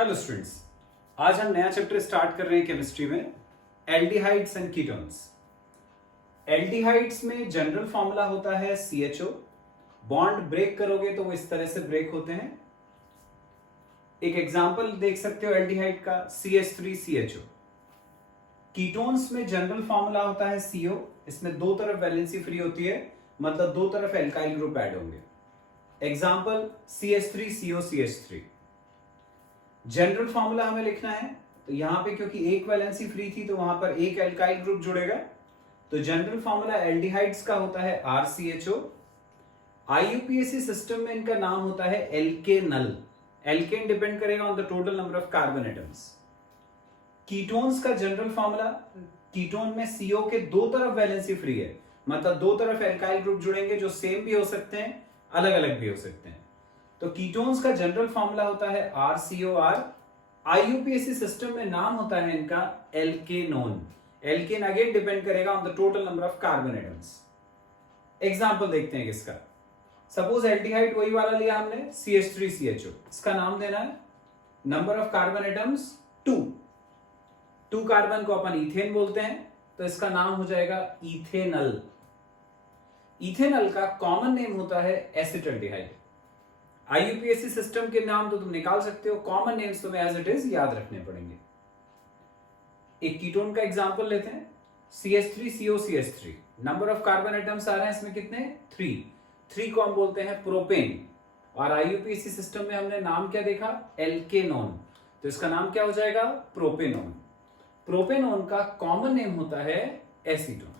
Hello students, आज हम नया चैप्टर स्टार्ट कर रहे हैं केमिस्ट्री में, एल्डिहाइड्स एंड कीटोन्स। एल्डिहाइड्स में जनरल फॉर्मूला होता है CHO। बॉन्ड ब्रेक करोगे तो वो इस तरह से ब्रेक होते हैं। एक एग्जांपल देख सकते हो एल्डिहाइड का, CH3CHO। कीटोन्स में जनरल फॉर्मूला होता है CO। इसमें दो तरफ वैलेंसी फ्री होती है, मतलब दो तरफ एल्काइल ग्रुप ऐड होंगे। Example CH3COCH3। जनरल फॉर्मूला हमें लिखना है, तो यहां पे क्योंकि एक वैलेंसी फ्री थी तो वहां पर एक एल्काइल ग्रुप जुड़ेगा। तो जनरल फॉर्मूला एल्डिहाइड्स का होता है RCHO। IUPAC सिस्टम में इनका नाम होता है एल्केनल। एल्केन डिपेंड करेगा on the total number of carbon atoms. Ketones का जनरल फॉर्मूला, कीटोन में CO के दो तरफ वैलेंसी फ्री है, मतलब दो तरफ एल्काइल ग्रुप जुड़ेंगे जो सेम भी हो सकते हैं, अलग अलग भी हो सकते हैं। तो कीटोन्स का जनरल फॉर्मूला होता है RCOR। IUPAC सिस्टम में नाम होता है इनका एल्केनोन। एल्केन अगेन डिपेंड करेगा on the total number of carbon atoms. Example देखते हैं किसका। सपोज एल्डिहाइड वही वाला लिया हमने, CH3CHO। इसका नाम देना है, number of carbon atoms 2 carbon को अपन इथेन बोलते हैं, तो इसका नाम हो जाएगा इथेनल। इथेनल का कॉमन नेम होता है एसिटल्डिहाइड। IUPAC सिस्टम के नाम तो तुम निकाल सकते हो, कॉमन नेम्स तुम्हें एज इट इज याद रखने पड़ेंगे। एक कीटोन का एग्जांपल लेते हैं, CH3COCH3। Number of carbon atoms आ रहे हैं इसमें कितने? 3 को हम बोलते हैं प्रोपेन। और IUPAC सिस्टम में हमने नाम क्या देखा? एल्केनोन। तो इसका नाम क्या हो जाएगा? प्रोपेनोन। प्रोपेनोन का कॉमन नेम होता है एसीटोन।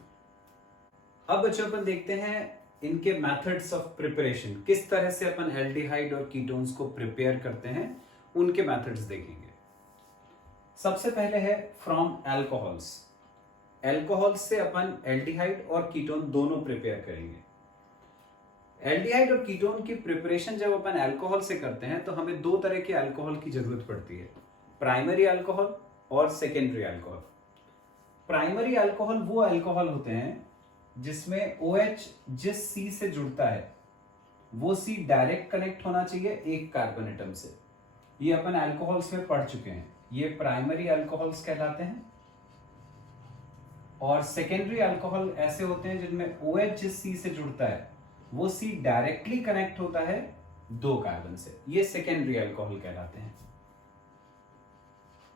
अब बच्चों अपन देखते हैं इनके मेथड्स ऑफ प्रिपरेशन, किस तरह से अपन एल्डिहाइड और कीटोन्स को प्रिपेयर करते हैं, उनके मेथड्स देखेंगे। सबसे पहले है फ्रॉम अल्कोहल्स। अल्कोहल्स से अपन एल्डिहाइड और कीटोन दोनों प्रिपेयर करेंगे। एल्डिहाइड और कीटोन की प्रिपरेशन जब अपन अल्कोहल से करते हैं तो हमें दो तरह के अल्कोहल की जरूरत पड़ती है, प्राइमरी अल्कोहल और सेकेंडरी अल्कोहल। प्राइमरी अल्कोहल वो अल्कोहल होते हैं जिसमें OH जिस C से जुड़ता है वो C डायरेक्ट कनेक्ट होना चाहिए एक कार्बन एटम से। ये अपन अल्कोहल्स में पढ़ चुके हैं, ये प्राइमरी अल्कोहल्स कहलाते हैं। और सेकेंडरी अल्कोहल ऐसे होते हैं जिनमें OH जिस C से जुड़ता है वो C डायरेक्टली कनेक्ट होता है दो कार्बन से, ये सेकेंडरी अल्कोहल कहलाते हैं।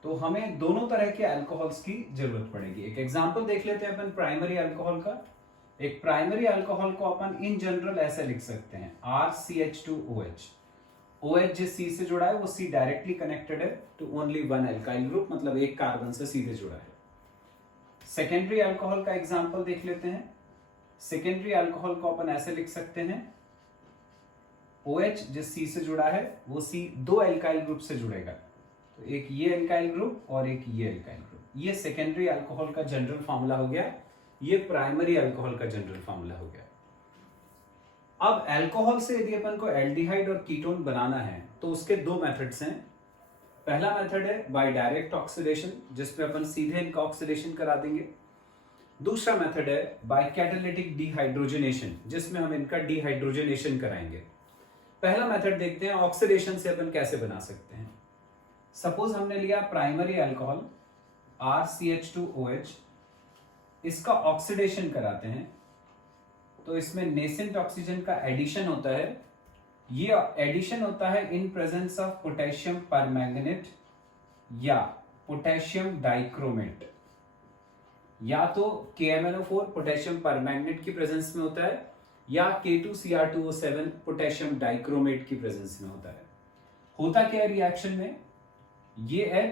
तो हमें दोनों तरह के अल्कोहल्स की जरूरत पड़ेगी। एक एग्जांपल देख लेते हैं अपन प्राइमरी अल्कोहल का। एक प्राइमरी अल्कोहल को अपन इन जनरल ऐसे लिख सकते हैं, RCH2OH। OH जिस C से जुड़ा है वो C डायरेक्टली कनेक्टेड है to only one alkyl group, मतलब एक कार्बन से सीधे जुड़ा है। सेकेंडरी अल्कोहल का एग्जांपल देख लेते हैं। सेकेंडरी अल्कोहल को अपन ऐसे लिख सकते हैं, OH जिस C से जुड़ा है वो C दो एल्काइल ग्रुप से जुड़ेगा, तो एक ये एल्काइल ग्रुप और एक ये एल्काइल ग्रुप। ये सेकेंडरी अल्कोहल का जनरल फॉर्मूला हो गया, ये प्राइमरी अल्कोहल का जनरल फॉर्मूला हो गया। अब अल्कोहल से यदि अपन को एल्डिहाइड और कीटोन बनाना है तो उसके दो मेथड्स हैं। पहला मेथड है बाय डायरेक्ट ऑक्सीडेशन, जिसमें अपन सीधे इनका ऑक्सीडेशन करा देंगे। दूसरा मेथड है बाय कैटालिटिक डिहाइड्रोजनेशन, जिसमें हम इनका डिहाइड्रोजनेशन कराएंगे। पहला मेथड देखते हैं, ऑक्सीडेशन से अपन कैसे बना सकते हैं। सपोज हमने लिया प्राइमरी अल्कोहल RCH2OH, इसका ऑक्सीडेशन कराते हैं तो इसमें नेसेंट ऑक्सीजन का एडिशन होता है। ये एडिशन होता है in presence of potassium permanganate या पोटेशियम डाइक्रोमेट, या तो KMnO4 पोटेशियम परमैंगनेट की प्रेजेंस में होता है या K2Cr2O7 पोटेशियम डाइक्रोमेट की प्रेजेंस में होता है। होता क्या है रिएक्शन में, ये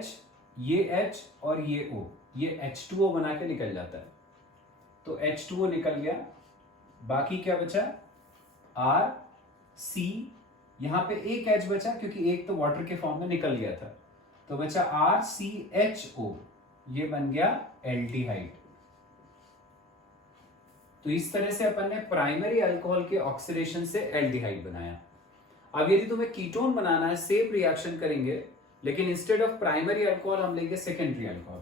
H और ये O, ये H2O बना के निकल जाता है। तो H2O निकल गया, बाकी क्या बचा? R C, यहां पे एक H बचा क्योंकि एक तो वाटर के फॉर्म में निकल गया था, तो बचा RCHO, ये बन गया एल्डिहाइड। तो इस तरह से अपन ने प्राइमरी अल्कोहल के ऑक्सीडेशन से एल्डिहाइड बनाया। अब यदि तुम्हें कीटोन बनाना है, सेम रिएक्शन करेंगे, लेकिन इंस्टेड ऑफ प्राइमरी अल्कोहल हम लेंगे सेकेंडरी अल्कोहल।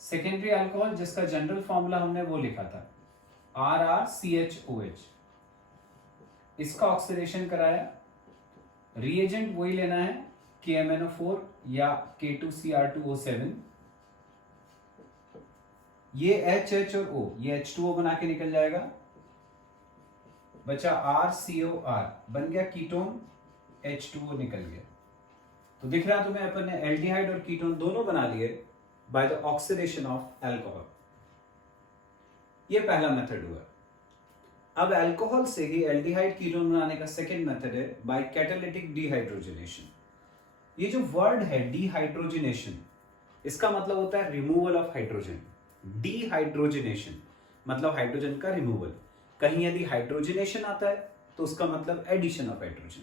सेकेंडरी अल्कोहल जिसका जनरल फॉर्मूला हमने वो लिखा था RRCHOH, इसका ऑक्सीडेशन कराया। रिएजेंट वही लेना है KMnO4 या K2Cr2O7, ये H और O, ये H2O बना के निकल जाएगा, बचा RCOR, बन गया कीटोन, H2O निकल गया। तो दिख रहा तुम्हें अपन ने एल्डिहाइड और कीटोन दोनों बना लिए by the oxidation of alcohol. ये पहला मेथड हुआ। अब अल्कोहल से ही एल्डिहाइड कीटोन बनाने का सेकेंड मेथड है बाय कैटालिटिक डिहाइड्रोजनेशन। ये जो वर्ड है डिहाइड्रोजनेशन, इसका मतलब होता है रिमूवल ऑफ हाइड्रोजन। डिहाइड्रोजनेशन मतलब हाइड्रोजन का रिमूवल। कहीं यदि हाइड्रोजनेशन आता है तो उसका मतलब एडिशन ऑफ हाइड्रोजन।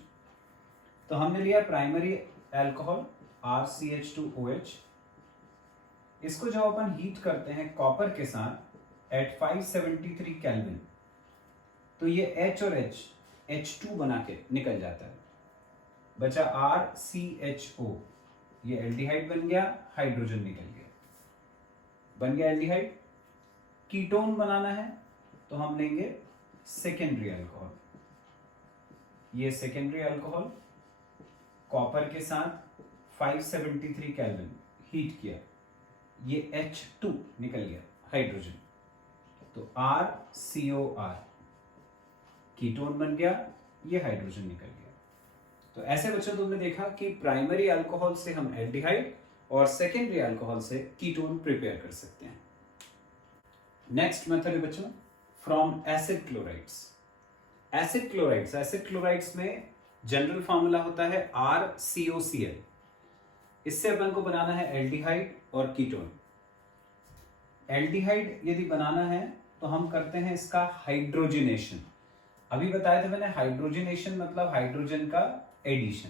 तो हमने लिया प्राइमरी अल्कोहल RCH2OH, इसको जब अपन हीट करते हैं कॉपर के साथ एट 573 केल्विन, तो ये H और H2 बना के निकल जाता है, बचा RCHO, ये एल्डिहाइड बन गया, हाइड्रोजन निकल गया, बन गया एल्डिहाइड। कीटोन बनाना है तो हम लेंगे सेकेंडरी अल्कोहल, ये सेकेंडरी अल्कोहल कॉपर के साथ 573 केल्विन हीट किया, ये H2 निकल गया, हाइड्रोजन, तो RCOR कीटोन बन गया, ये हाइड्रोजन निकल गया। तो ऐसे बच्चों तुमने देखा कि प्राइमरी अल्कोहल से हम एल्डिहाइड और सेकेंडरी अल्कोहल से कीटोन प्रिपेयर कर सकते हैं। नेक्स्ट मेथड है बच्चों from acid chlorides. Acid chlorides में जनरल फॉर्मूला होता है RCOCl। इससे अपन को बनाना है एल्डिहाइड और कीटोन। एल्डिहाइड यदि बनाना है तो हम करते हैं इसका हाइड्रोजनेशन। अभी बताया था मैंने, हाइड्रोजनेशन मतलब हाइड्रोजन का एडिशन।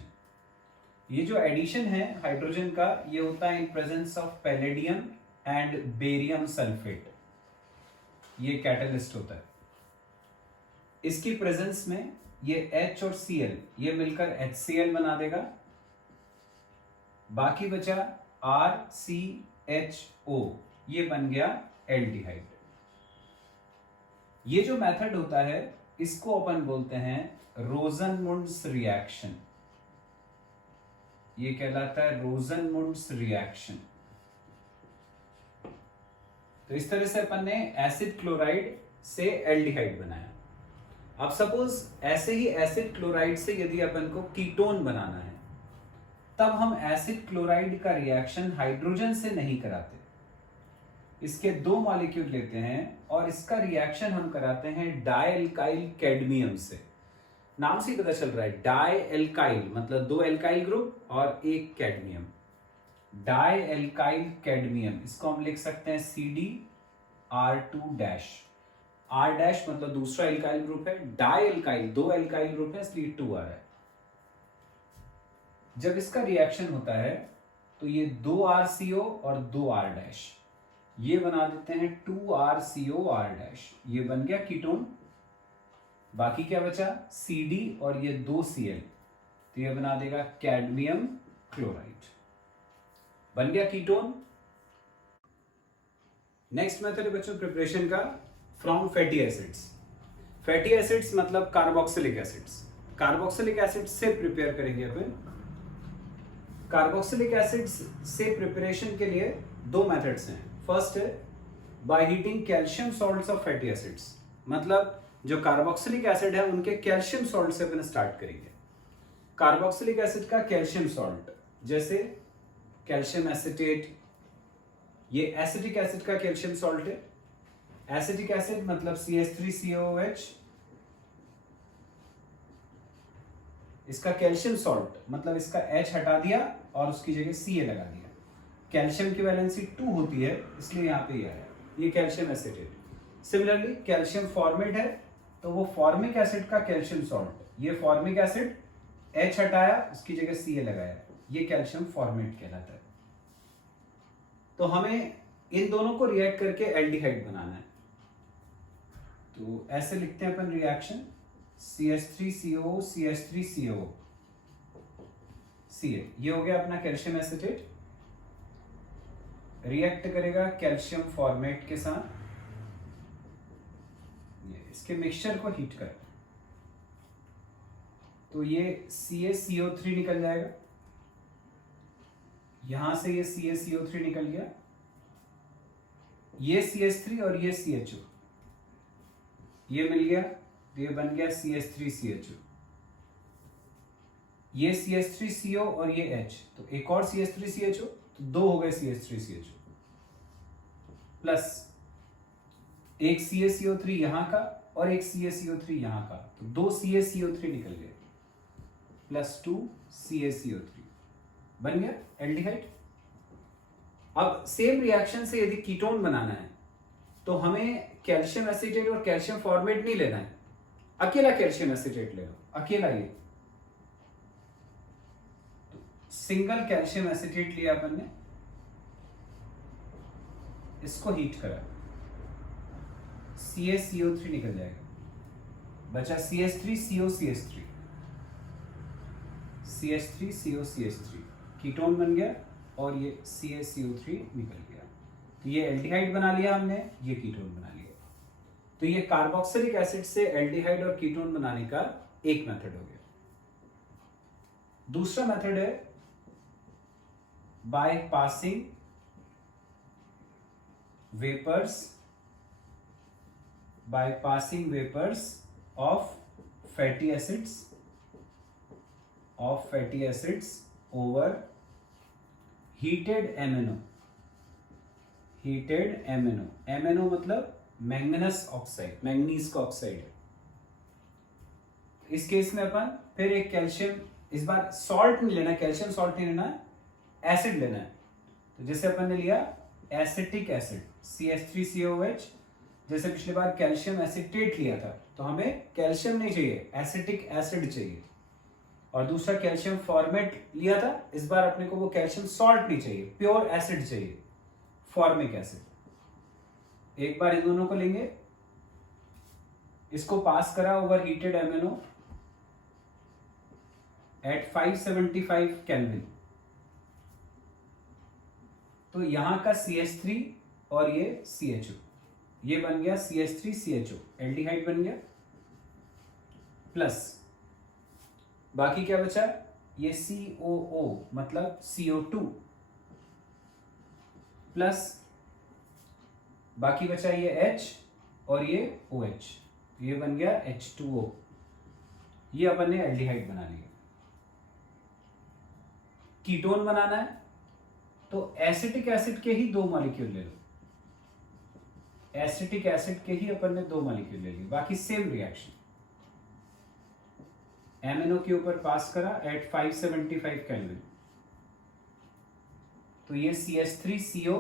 ये जो एडिशन है हाइड्रोजन का, ये होता है in presence of palladium and barium sulphate, ये कैटलिस्ट होता है। इसकी प्रेजेंस में ये H और Cl ये मिलकर HCl बना देगा, बाकी बचा RCHO, ये बन गया एल्डिहाइड। ये जो मेथड होता है इसको अपन बोलते हैं रोजनमुंड्स रिएक्शन, ये कहलाता है रोजनमुंड्स रिएक्शन। तो इस तरह से अपन ने एसिड क्लोराइड से एल्डिहाइड बनाया। अब सपोज ऐसे ही एसिड क्लोराइड से यदि अपन को कीटोन बनाना है, तब हम एसिड क्लोराइड का रिएक्शन हाइड्रोजन से नहीं कराते, इसके दो मॉलिक्यूल लेते हैं और इसका रिएक्शन हम कराते हैं डाइएल्काइल कैडमियम से। नाम से ही पता चल रहा है, डाइएल्काइल मतलब दो एल्काइल ग्रुप और एक कैडमियम, डाइएल्काइल कैडमियम। इसको हम लिख सकते हैं CdR2-। R- मतलब दूसरा एल्काइल ग्रुप है, डाइएल्काइल दो एल्काइल ग्रुप है इसलिए 2 आ रहा है। जब इसका रिएक्शन होता है तो ये 2 RCO और 2 R-, ये बना देते हैं 2RCOR-, ये बन गया कीटोन। बाकी क्या बचा, CD और ये 2 Cl, तो ये बना देगा कैडमियम क्लोराइड, बन गया कीटोन। नेक्स्ट मेथड है बच्चों प्रिपरेशन का from fatty acids. Fatty acids मतलब कार्बोक्सिलिक एसिड्स। कार्बोक्सिलिक एसिड से प्रिपेयर करेंगे अपन। कार्बोक्सिलिक एसिड्स से प्रिपरेशन के लिए दो मेथड्स हैं। फर्स्ट है by heating calcium salts of fatty acids, मतलब जो कार्बोक्सिलिक एसिड है उनके कैल्शियम सॉल्ट से अपन स्टार्ट करेंगे। कार्बोक्सिलिक एसिड का कैल्शियम सॉल्ट जैसे कैल्शियम एसिटेट, ये एसिटिक एसिड का कैल्शियम सॉल्ट है। एसिटिक एसिड मतलब CH3COOH, इसका कैल्शियम सॉल्ट मतलब इसका H हटा दिया और उसकी जगह Ca लगा दिया। कैल्शियम की वैलेंसी 2 होती है इसलिए यहाँ पे ये आया, ये calcium acetate. Similarly calcium formate है तो वो फॉर्मिक एसिड का कैल्शियम सॉल्ट, ये फॉर्मिक एसिड H हटाया उसकी जगह Ca लगाया, ये कैल्शियम फॉर्मेट कहलाता है। तो हमें इन दोनों को रिएक्ट करके एल्डिहाइड बनाना है। तो ऐसे लिखते हैं अपन रिएक्शन, CH3CO CH3CO Cl, ये हो गया अपना कैल्शियम एसिटेट। रिएक्ट करेगा कैल्शियम फॉर्मेट के साथ, ये इसके मिक्सचर को हीट कर, तो ये CaCO3 निकल जाएगा। यहां से ये CaCO3 निकल गया, ये CH3 और ये CHO, ये मिल गया, ये बन गया CH3CHO, ये CH3CO और ये H, तो एक और CH3CHO, तो दो हो गए CH3CHO, प्लस एक CaCO3 यहां का और एक CaCO3 यहां का, तो दो CaCO3 निकल गए, प्लस 2 CaCO3 बन गया एल्डिहाइड। अब सेम रिएक्शन से यदि कीटोन बनाना है तो हमें कैल्शियम एसीटेट और कैल्शियम फॉर्मेट नहीं लेना है, अकेला कैल्शियम एसीटेट ले लो, अकेला ये सिंगल कैल्शियम एसीटेट लिया अपन ने, इसको हीट करा, CaCO3 निकल जाएगा, बचा CH3COCH3, CH3COCH3 कीटोन बन गया और ये CaCO3 निकल गया, तो ये एल्डिहाइड बना लिया हमने, ये कीटोन बना लिया। तो ये कार्बोक्सिलिक एसिड से एल्डिहाइड और कीटोन बनाने का एक मेथड हो गया। दूसरा मेथड है by passing vapours of fatty acids over heated MnO मतलब मैंगनस ऑक्साइड, मैंगनीज का ऑक्साइड है। इस केस में अपन फिर एक कैल्शियम, इस बार सॉल्ट नहीं लेना, कैल्शियम सॉल्ट नहीं लेना है, एसिड लेना है। तो जैसे अपन ने लिया एसिटिक एसिड CH3COOH, जैसे पिछली बार कैल्शियम एसिटेट लिया था, तो हमें कैल्शियम नहीं चाहिए, एसिटिक एसिड चाहिए। और दूसरा कैल्शियम फॉर्मेट लिया था, इस बार अपने को वो कैल्शियम सॉल्ट नहीं चाहिए, प्योर एसिड चाहिए, फॉर्मिक एसिड। एक बार इन दोनों को लेंगे, इसको पास करा over heated MnO at 575 kelvin, तो यहां का CH3 और ये CHO, ये बन गया CH3CHO, एल्डिहाइड बन गया, प्लस बाकी क्या बचा, ये COO मतलब CO2, प्लस बाकी बचा ये H और ये OH, ये बन गया H2O, ये अपन ने एल्डिहाइड बना लिया। कीटोन बनाना है तो एसिटिक एसिड के ही दो मॉलिक्यूल ले लो, एसिटिक एसिड के ही अपन ने दो मॉलिक्यूल ले लिए, बाकी सेम रिएक्शन, एमएनओ के ऊपर पास करा एट 575 केल्विन, तो ये CH3CO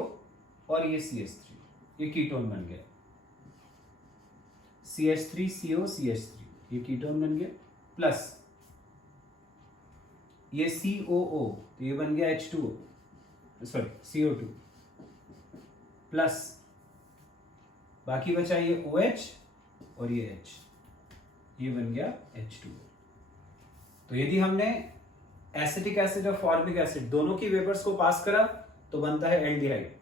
और ये CH3, ये कीटोन बन गया, CH3COCH3, ये कीटोन बन गया, प्लस ये COO, तो ये बन गया H2O, सॉरी CO2, प्लस बाकी बचा ये OH और ये H, ये बन गया H2O। तो यदि हमने एसिटिक एसिड और फॉर्मिक एसिड दोनों की वेपर्स को पास करा तो बनता है एल्डिहाइड,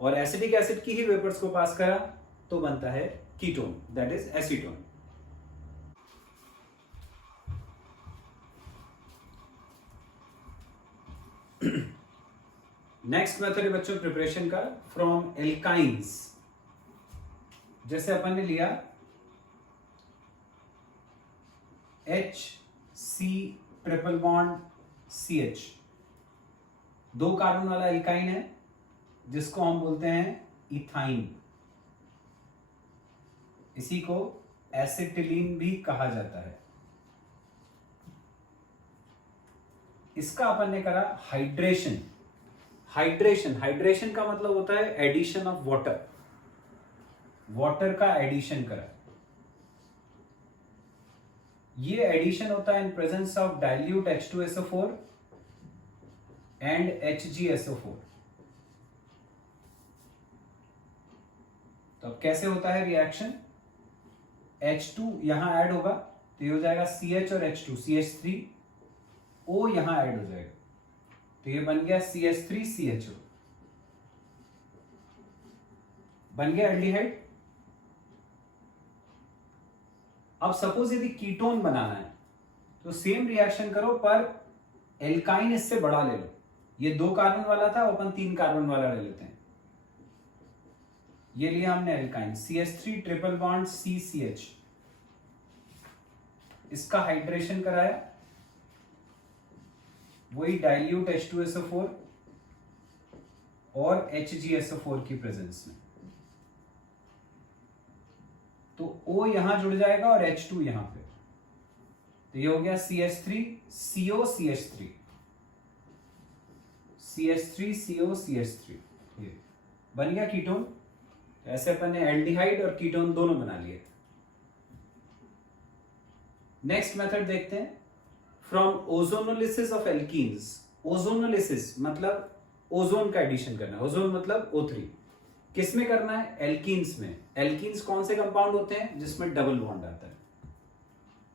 और एसिटिक एसिड की ही वेपर्स को पास करा तो बनता है ketone, that is acetone. Next method है बच्चों प्रिपरेशन का फ्रॉम एल्काइंस। जैसे अपन ने लिया HC ट्रिपल बॉन्ड CH, दो कार्बन वाला एल्काइन है जिसको हम बोलते हैं इथाइन, इसी को एसिटिलीन भी कहा जाता है। इसका अपन ने करा हाइड्रेशन। हाइड्रेशन का मतलब होता है एडिशन ऑफ वाटर का एडिशन करा। ये एडिशन होता है in presence of dilute H2SO4 and HgSO4। तो अब कैसे होता है रिएक्शन, H2 यहां ऐड होगा तो ये हो जाएगा CH और H2, CH3O यहां ऐड हो जाएगा तो ये बन गया CH3CHO, बन गया एल्डिहाइड। अब सपोज यदि कीटोन बनाना है तो सेम रिएक्शन करो पर एल्काइन इससे बड़ा ले लो, ये 2 कार्बन वाला था, अपन 3 कार्बन वाला ले लेते हैं। ये लिया हमने alkyne, CH3 triple bond CCH, इसका हाइड्रेशन कराया, वही डाइल्यूट H2SO4 और HgSO4 की प्रेजेंस में। तो O यहां जुड़ जाएगा और H2 यहां पे, तो ये हो गया CH3CO CH3, CH3CO CH3, ये बन गया कीटोन। ऐसे अपन ने एल्डिहाइड और कीटोन दोनों बना लिए। नेक्स्ट मेथड देखते हैं, from ozonolysis of alkenes. Ozonolysis मतलब ओजोन का एडिशन करना, ओजोन मतलब O3। किस में करना है? एल्कीन्स में। एल्कीन्स कौन से कंपाउंड होते हैं? जिसमें डबल बॉन्ड आता है।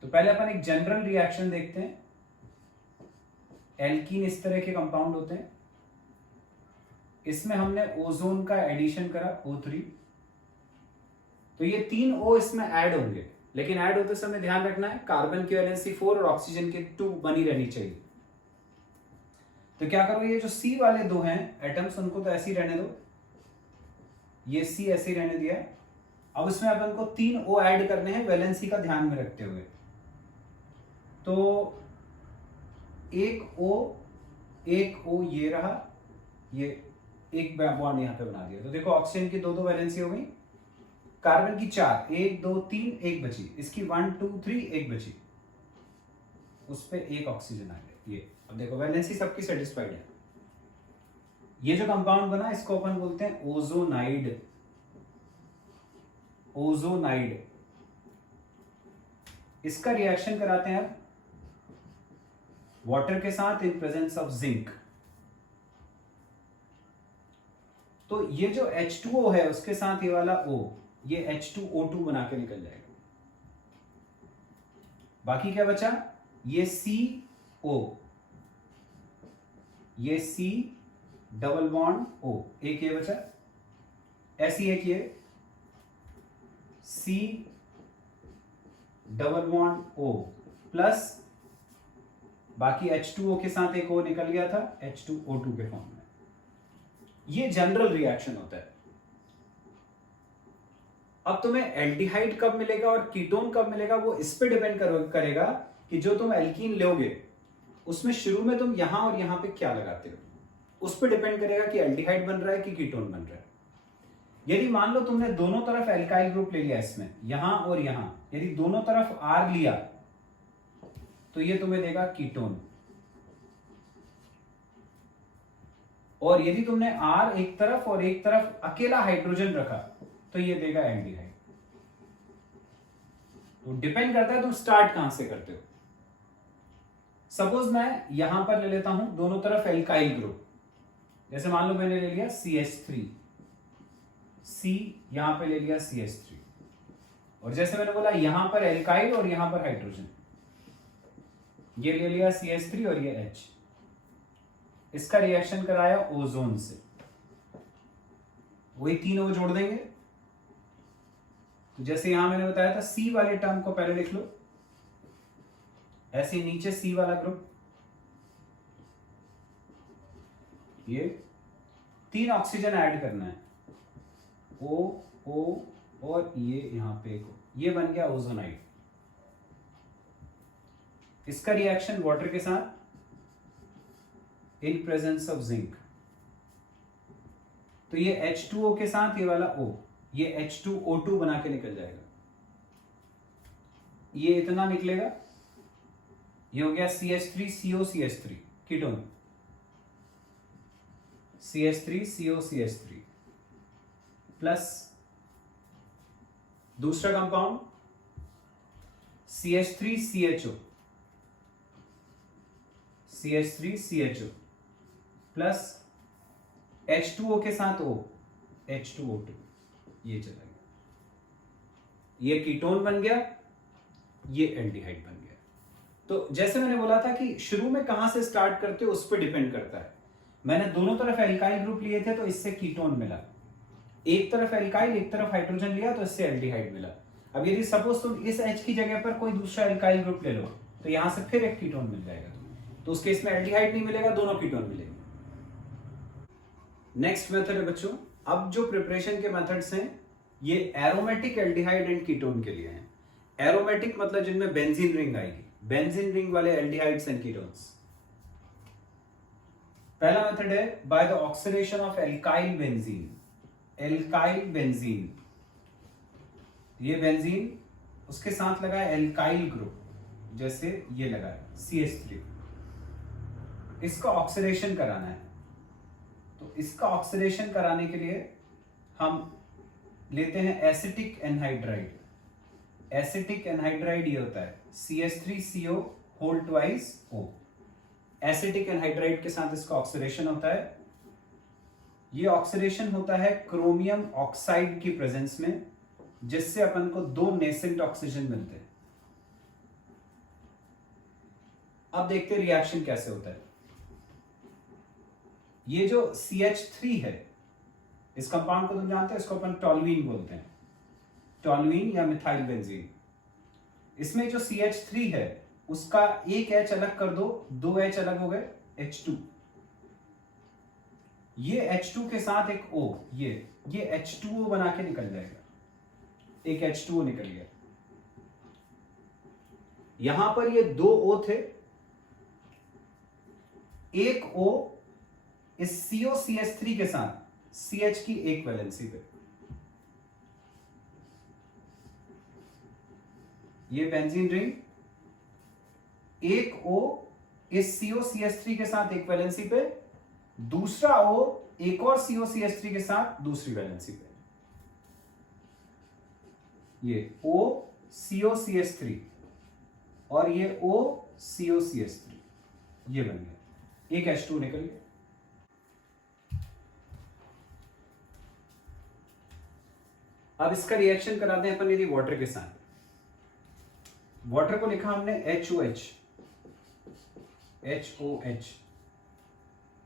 तो पहले अपन एक जनरल रिएक्शन देखते हैं। एल्कीन इस तरह के कंपाउंड होते हैं, इसमें हमने ओजोन का एडिशन करा O3, तो ये 3 O इसमें ऐड होंगे, लेकिन ऐड होते समय ध्यान रखना है कार्बन की वैलेंसी 4 और ऑक्सीजन की 2 बनी रहनी चाहिए। तो क्या करो, ये जो C वाले 2 हैं एटम्स, उनको तो ऐसे ही रहने दो, ये C ऐसे ही रहने दिया। अब इसमें अपन को 3 O ऐड करने हैं वैलेंसी का ध्यान में रखते हुए। तो एक O ये रहा, ये एक बॉन्ड यहां पे बना दिया। तो देखो ऑक्सीजन की 2 वैलेंसी हो गई, कार्बन की 4, 1 2 3 एक बची, इसकी 1 2 3 एक बची, उस पे एक ऑक्सीजन आ गया। ये अब देखो वैलेंसी सबकी सेटिस्फाइड है। ये जो कंपाउंड बना इसको अपन बोलते हैं ओजोनाइड। ओजोनाइड, इसका रिएक्शन कराते हैं अब वाटर के साथ इन प्रेजेंस ऑफ जिंक। तो ये जो H2O है उसके साथ ये वाला O, ये H2O2 बना के निकल जाएगा। बाकी क्या बचा? ये CO, ये C डबल बॉन्ड O, एक ये बचा, ऐसी एक ये C double bond O plus बाकी H2O के साथ एक O निकल गया था H2O2 के फॉर्म में। ये जनरल रिएक्शन होता है। अब तुम्हें एल्डिहाइड कब मिलेगा और कीटोन कब मिलेगा वो इस पे डिपेंड करेगा कि जो तुम एल्कीन लोगे उसमें शुरू में तुम यहां और यहां पे क्या लगाते हो, उस पे डिपेंड करेगा कि एल्डिहाइड बन रहा है कि कीटोन बन रहा है। यदि मान लो तुमने दोनों तरफ एल्काइल ग्रुप ले लिया, इसमें यहां और यहां, यदि दोनों तरफ R लिया तो ये तुम्हें देगा कीटोन, और यदि तुमने R एक तरफ और एक तरफ अकेला हाइड्रोजन रखा तो ये देगा एल्डिहाइड। तो डिपेंड करता है तुम स्टार्ट कहां से करते हो। सपोज मैं यहां पर ले लेता हूं दोनों तरफ एल्काइल ग्रुप, जैसे मान लो मैंने ले लिया CH3, C यहां पे ले लिया CH3, और जैसे मैंने बोला यहां पर एल्काइल और यहां पर हाइड्रोजन, ये ले लिया CH3 और ये H, इसका रिएक्शन कराया ओजोन से, वही 3 O जोड़ देंगे। तो जैसे यहां मैंने बताया था C वाले टर्म को पहले लिख लो, ऐसे नीचे C वाला ग्रुप, ये 3 ऑक्सीजन ऐड करना है, O और ये यहां पे एक, ये बन गया ओजोनाइड। इसका रिएक्शन वाटर के साथ इन प्रेजेंस ऑफ जिंक, तो ये H2O के साथ ये वाला O, ये H2O2 बना के निकल जाएगा, ये इतना निकलेगा, ये हो गया CH3COCH3 कीटोन, CH3COCH3 प्लस दूसरा compound CH3CHO, CH3CHO plus H2O के साथ O, H2O2, ये चला गया, ये कीटोन बन गया, ये एल्डिहाइड बन गया। तो जैसे मैंने बोला था कि शुरू में कहां से स्टार्ट करते हो उस पर डिपेंड करता है। मैंने दोनों तरफ एल्काइल ग्रुप लिए थे तो इससे कीटोन मिला, एक तरफ एल्काइल एक तरफ हाइड्रोजन लिया तो इससे एल्डिहाइड मिला। अब यदि सपोज तुम इस H की जगह पर कोई दूसरा एल्काइल ग्रुप ले लो तो यहां से फिर एक कीटोन मिल जाएगा, तो उस केस में एल्डिहाइड नहीं मिलेगा, दोनों कीटोन मिलेंगे। नेक्स्ट मेथड है बच्चों, अब जो प्रिपरेशन के मेथड्स हैं ये एरोमेटिक एल्डिहाइड एंड कीटोन के लिए हैं। एरोमेटिक मतलब जिनमें बेंजीन रिंग आएगी, बेंजीन रिंग वाले एल्डिहाइड्स एंड कीटोन्स। पहला मेथड है by the oxidation of alkyl benzene. Alkyl benzene, ये बेंजीन उसके साथ लगा है एल्काइल ग्रुप, जैसे ये लगा है CH3, इसका ऑक्सीडेशन कराना है। तो इसका ऑक्सीडेशन कराने के लिए हम लेते हैं एसिटिक एनहाइड्राइड। एसिटिक एनहाइड्राइड ये होता है CH3CO whole twice O। Acetic anhydride के साथ इसका ऑक्सीडेशन होता है। ये ऑक्सीडेशन होता है क्रोमियम ऑक्साइड की प्रेजेंस में, जिससे अपन को 2 नेसेंट ऑक्सीजन मिलते हैं। अब देखते हैं रिएक्शन कैसे होता है। ये जो CH3 है, इस कंपाउंड को तुम जानते हो, इसको अपन टॉल्यूइन बोलते हैं, टॉल्यूइन या मिथाइल बेंजीन। इसमें जो CH3 है उसका एक H अलग कर दो, 2 H अलग हो गए, H2। ये H2 के साथ एक O, ये H2O बना के निकल जाएगा, एक H2O निकल गया। यहां पर ये 2 O थे, एक O इस COCH3 के साथ CH की एक वैलेंसी पे, ये बेंजीन रिंग, एक O इस COCH3 के साथ एक वैलेंसी पे, दूसरा O एक और COCH3 के साथ दूसरी वैलेंसी पे। ये O COCH3 और ये O COCH3, ये बन गया, एक H2 निकल गया। अब इसका रिएक्शन कराते हैं अपन यदि वाटर के साथ। वाटर को लिखा हमने HOH,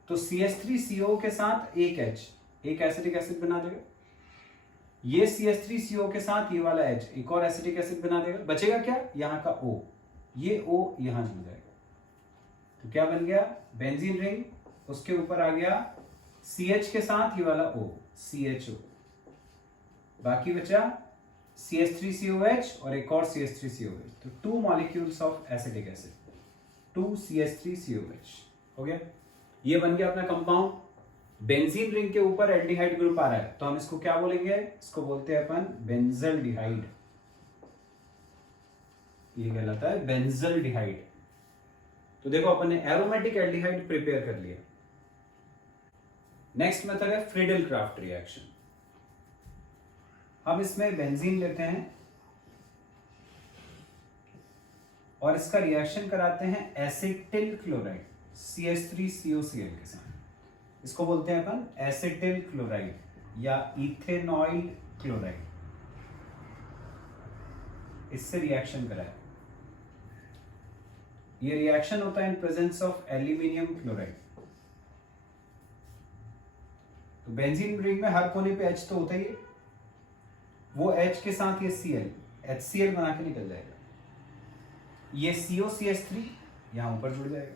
तो CH3CO के साथ एक H, एक एसिटिक एसिड बना देगा। ये CH3CO के साथ ये वाला H एक और एसिटिक एसिड बना देगा। बचेगा क्या, यहां का O, ये O यहां जुड़ जाएगा। तो क्या बन गया, बेंजीन रिंग, उसके ऊपर आ गया CH के साथ ये वाला O, CHO। बाकी बचा CH3COH और एक और CH3COH, तो 2 molecules of acetic acid, 2 CH3COH हो गया। ये बन गया अपना कंपाउंड। बेंजीन रिंग के ऊपर एल्डिहाइड ग्रुप आ रहा है, तो हम इसको क्या बोलेंगे, इसको बोलते हैं अपन बेंजल्डिहाइड। ये कहलाता है बेंजल्डिहाइड। तो देखो अपन ने एरोमेटिक एल्डिहाइड प्रिपेयर कर लिया। नेक्स्ट मेथड है फ्रीडल क्राफ्ट रिएक्शन। हम इसमें बेंजीन लेते हैं और इसका रिएक्शन कराते हैं एसिटिल क्लोराइड CH3COCl के साथ। इसको बोलते हैं अपन एसिटिल क्लोराइड या इथेनॉइल क्लोराइड। इससे रिएक्शन कराए। ये रिएक्शन होता है in presence of aluminium chloride. तो बेंजीन रिंग में हर कोने पे H तो होता ही है, वो H के साथ ये Cl, HCl बना के निकल जाएगा। ये COCH3 यहां ऊपर जुड़ जाएगा,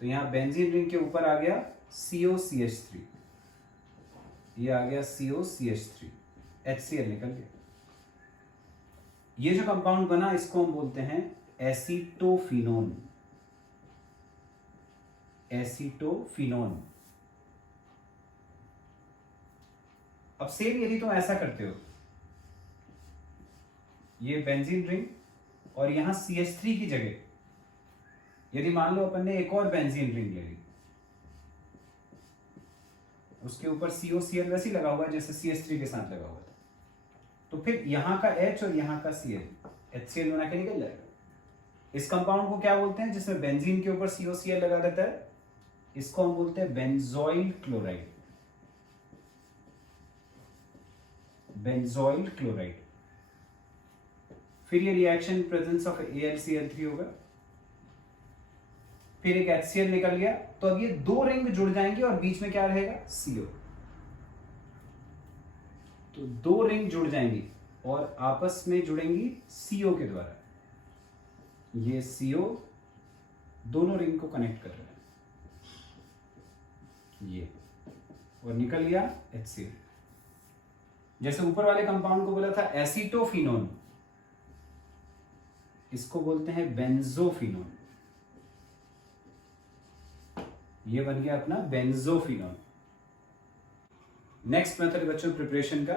तो यहां बेंजीन रिंग के ऊपर आ गया COCH3, ये आ गया COCH3, HCl निकल गया। ये जो कंपाउंड बना इसको हम बोलते हैं एसीटोफिनोन। एसीटोफिनोन। अब सेम यदि तुम ऐसा करते हो, ये बेंजीन रिंग और यहां CH3 की जगह यदि मान लो अपन ने एक और बेंजीन रिंग ले ली, उसके ऊपर COCl वैसे ही लगा हुआ है जैसे CH3 के साथ लगा हुआ था, तो फिर यहां का H और यहां का Cl, HCl बना के निकल जाएगा। इस कंपाउंड को क्या बोलते हैं जिसमें बेंजीन के ऊपर COCl लगा रहता है, इसको हम बोलते हैं बेंजोइल क्लोराइड। Benzoyl chloride. फिर ये रिएक्शन प्रेजेंस ऑफ AlCl3 होगा, फिर एक HCl निकल गया, तो अब ये 2 रिंग जुड़ जाएंगे और बीच में क्या रहेगा, CO। तो 2 रिंग जुड़ जाएंगी और आपस में जुड़ेंगी CO के द्वारा। ये CO दोनों रिंग को कनेक्ट कर रहा है, ये और निकल गया HCl। जैसे ऊपर वाले कंपाउंड को बोला था एसीटोफिनोन, इसको बोलते हैं बेंजोफिनोन। ये बन गया अपना बेंजोफिनोन। नेक्स्ट मेथड बच्चों प्रिपरेशन का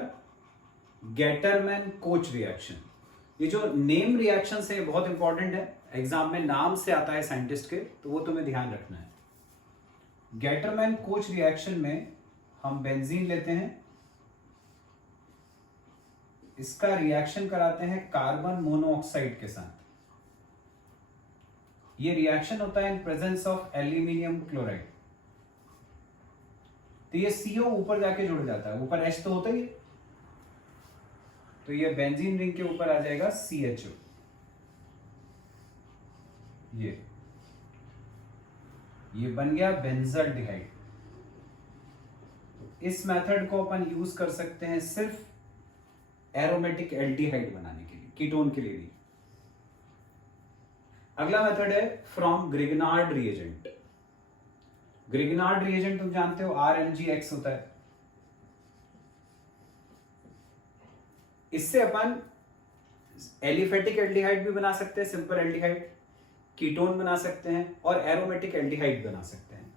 गेटरमैन कोच रिएक्शन। ये जो नेम रिएक्शन है बहुत इंपॉर्टेंट है, एग्जाम में नाम से आता है साइंटिस्ट के, तो वो तुम्हें ध्यान रखना है। गेटरमैन कोच रिएक्शन में हम बेंजीन लेते हैं, इसका रिएक्शन कराते हैं कार्बन मोनोऑक्साइड के साथ। ये रिएक्शन होता है in presence of aluminium chloride. तो ये CO ऊपर जाके जुड़ जाता है, ऊपर H तो होता ही है, तो ये बेंजीन रिंग के ऊपर आ जाएगा CHO। ये बन गया बेंजल्डिहाइड। तो इस मेथड को अपन यूज कर सकते हैं सिर्फ एरोमेटिक एल्डिहाइड बनाने के लिए, कीटोन के लिए नहीं। अगला मेथड है from Grignard reagent. Grignard reagent तुम जानते हो RMgX होता है। इससे अपन एलिफेटिक एल्डिहाइड भी बना सकते हैं, सिंपल एल्डिहाइड, कीटोन बना सकते हैं और एरोमेटिक एल्डिहाइड बना सकते हैं।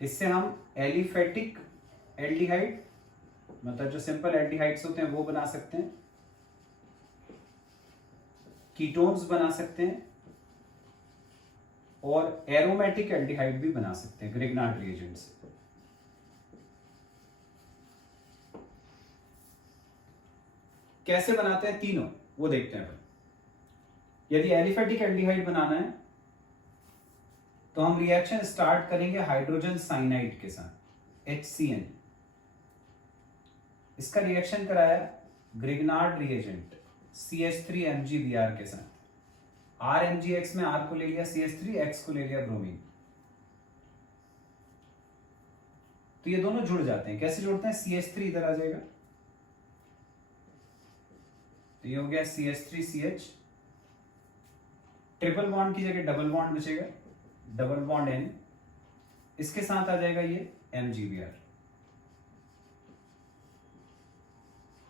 इससे हम एलिफेटिक एल्डिहाइड मतलब जो सिंपल एल्डिहाइड्स होते हैं वो बना सकते हैं, कीटोन्स बना सकते हैं और एरोमेटिक एल्डिहाइड भी बना सकते हैं ग्रिग्नार्ड रिएजेंट से। कैसे बनाते हैं तीनों वो देखते हैं अपन। यदि एलिफेटिक एल्डिहाइड बनाना है तो हम रिएक्शन स्टार्ट करेंगे हाइड्रोजन साइनाइड के साथ HCN। इसका रिएक्शन कराया ग्रिग्नार्ड रिएजेंट CH3MgBr के साथ। RMgX में R को ले लिया CH3, X को ले लिया ब्रोमीन। तो ये दोनों जुड़ जाते हैं। कैसे जुड़ते हैं? CH3 इधर आ जाएगा, तो ये हो गया CH3CH, ट्रिपल बॉन्ड की जगह डबल बॉन्ड बचेगा, डबल बॉन्ड N, इसके साथ आ जाएगा ये MgBr,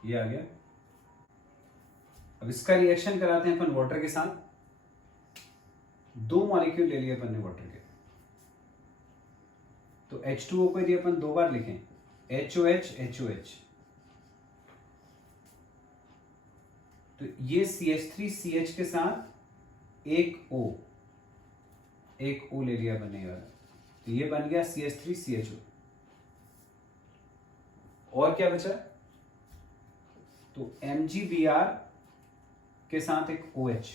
ये आ गया। अब इसका रिएक्शन कराते हैं अपन वाटर के साथ। 2 मॉलिक्यूल ले लिए अपन ने वाटर के, तो H2O को यदि अपन 2 बार लिखें HOH HOH, तो ये CH3CH के साथ एक O ले लिया बनने वाला, तो ये बन गया CH3CHO। और क्या बचा? तो MgBr के साथ एक OH,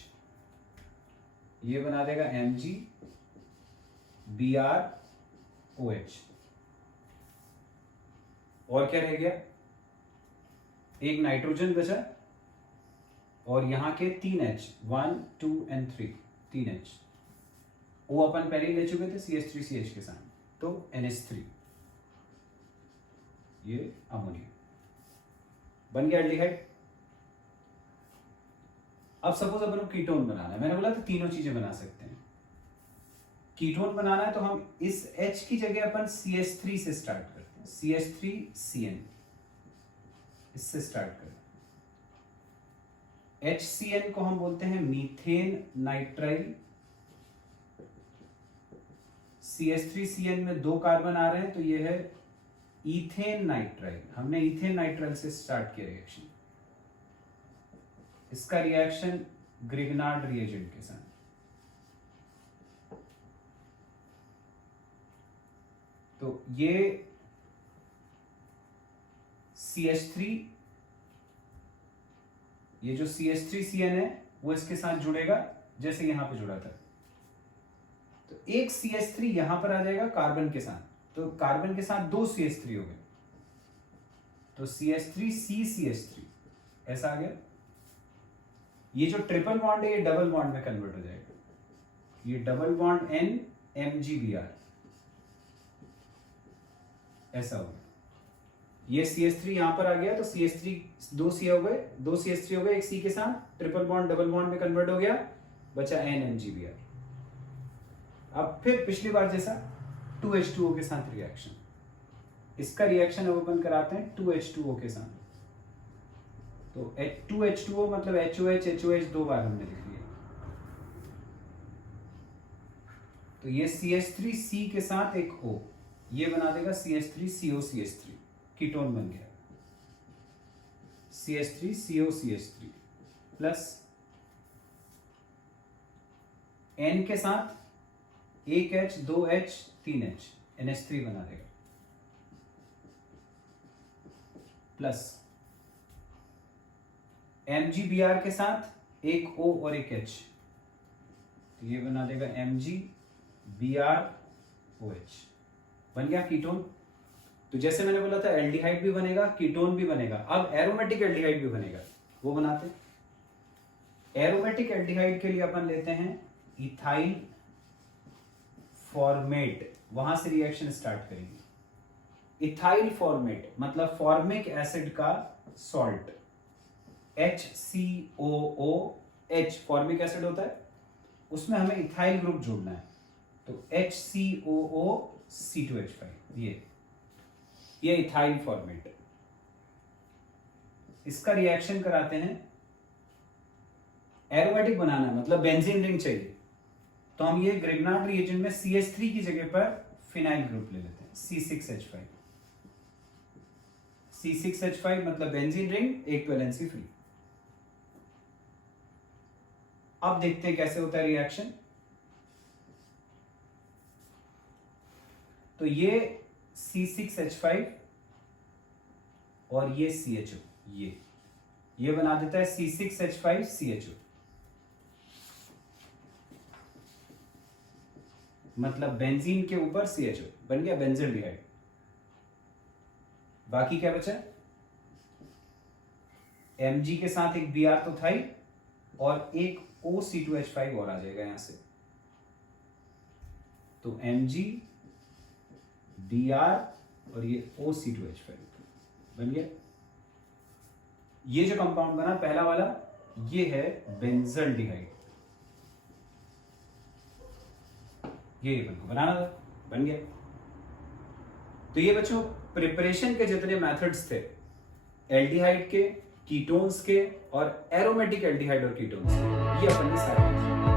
ये बना देगा MgBrOH। और क्या रह गया? एक नाइट्रोजन बचा और यहां के 3 H, 1 2 and 3, 3 H। O अपन पहले ही ले चुके थे CH3CH के साथ, तो NH3, ये अमोनिया बन गया एल्डिहाइड। अब सपोज अपन को कीटोन बनाना है, मैंने बोला था तीनों चीजें बना सकते हैं। कीटोन बनाना है तो हम इस H की जगह अपन CH3 से स्टार्ट करते हैं, CH3CN, इससे स्टार्ट करते हैं। HCN को हम बोलते हैं मीथेन नाइट्राइल। CH3CN में 2 कार्बन आ रहे हैं, तो ये है इथेन नाइट्राइल। हमने इथेन नाइट्राइल से स्टार्ट किया रिएक्शन। इसका रिएक्शन ग्रिग्नार्ड रिएजेंट के साथ, तो ये CH3, ये जो CH3CN है वो इसके साथ जुड़ेगा जैसे यहां पे जुड़ा था, तो एक CH3 यहां पर आ जाएगा कार्बन के साथ, तो कार्बन के साथ 2 CH3 हो गए, तो CH3CCH3 ऐसा आ गया। ये जो ट्रिपल बॉन्ड है ये डबल बॉन्ड में कन्वर्ट हो जाएगा, ये डबल बॉन्ड N MgBr ऐसा हो गया। ये CH3 यहां पर आ गया, तो CH3 2 C हो गए, 2 CH3 हो गए एक C के साथ, ट्रिपल बॉन्ड डबल बॉन्ड में कन्वर्ट हो गया, बचा N MgBr। अब फिर पिछली बार जैसा 2H2O के साथ रिएक्शन, इसका रिएक्शन अब अपन कराते हैं 2H2O के साथ। तो 2H2O मतलब HOH दो बार हमने लिख लिया। तो ये CH3C के साथ एक O, ये बना देगा CH3COCH3, कीटोन बन गया। CH3COCH3 प्लस N के साथ एक H, दो H, तीन H, NH3 बना देगा, प्लस MgBr के साथ एक O और एक H, तो ये बना देगा MgBrOH, बन गया कीटोन। तो जैसे मैंने बोला था एल्डिहाइड भी बनेगा, कीटोन भी बनेगा, अब एरोमेटिक एल्डिहाइड भी बनेगा, वो बनाते। एरोमेटिक एल्डिहाइड के लिए अपन लेते हैं इथाइल फॉर्मेट, वहां से रिएक्शन स्टार्ट करेंगे। इथाइल फॉर्मेट मतलब फॉर्मिक एसिड का सॉल्ट, HCOOH फॉर्मिक एसिड होता है, उसमें हमें इथाइल ग्रुप जोड़ना है, तो HCOOC2H5, ये इथाइल फॉर्मेट। इसका रिएक्शन कराते हैं, एरोमेटिक बनाना है मतलब बेंजीन रिंग चाहिए, तो हम ये ग्रिग्नार्ड रिएजेंट में CH3 की जगह पर फिनाइल ग्रुप ले लेते हैं, C6H5। C6H5 मतलब बेंजीन रिंग, एक वैलेंसी फ्री। अब देखते हैं कैसे होता है रिएक्शन। तो ये C6H5 और ये CHO, ये बना देता है C6H5CHO, मतलब बेंजीन के ऊपर CHO बन गया बेंजल्डिहाइड। बाकी क्या बचा, Mg के साथ एक Br तो था ही, और एक OC2H5 और आ जाएगा यहां से, तो Mg Br और ये OC2H5 बन गया। ये जो कंपाउंड बना पहला वाला, ये है बेंजल्डिहाइड, ये बनाना था, बन गया। तो ये बच्चों प्रिपरेशन के जितने मेथड्स थे एल्डिहाइड के, कीटोन्स के और एरोमेटिक एल्डिहाइड और कीटोन्स के, ये अपन ने सारे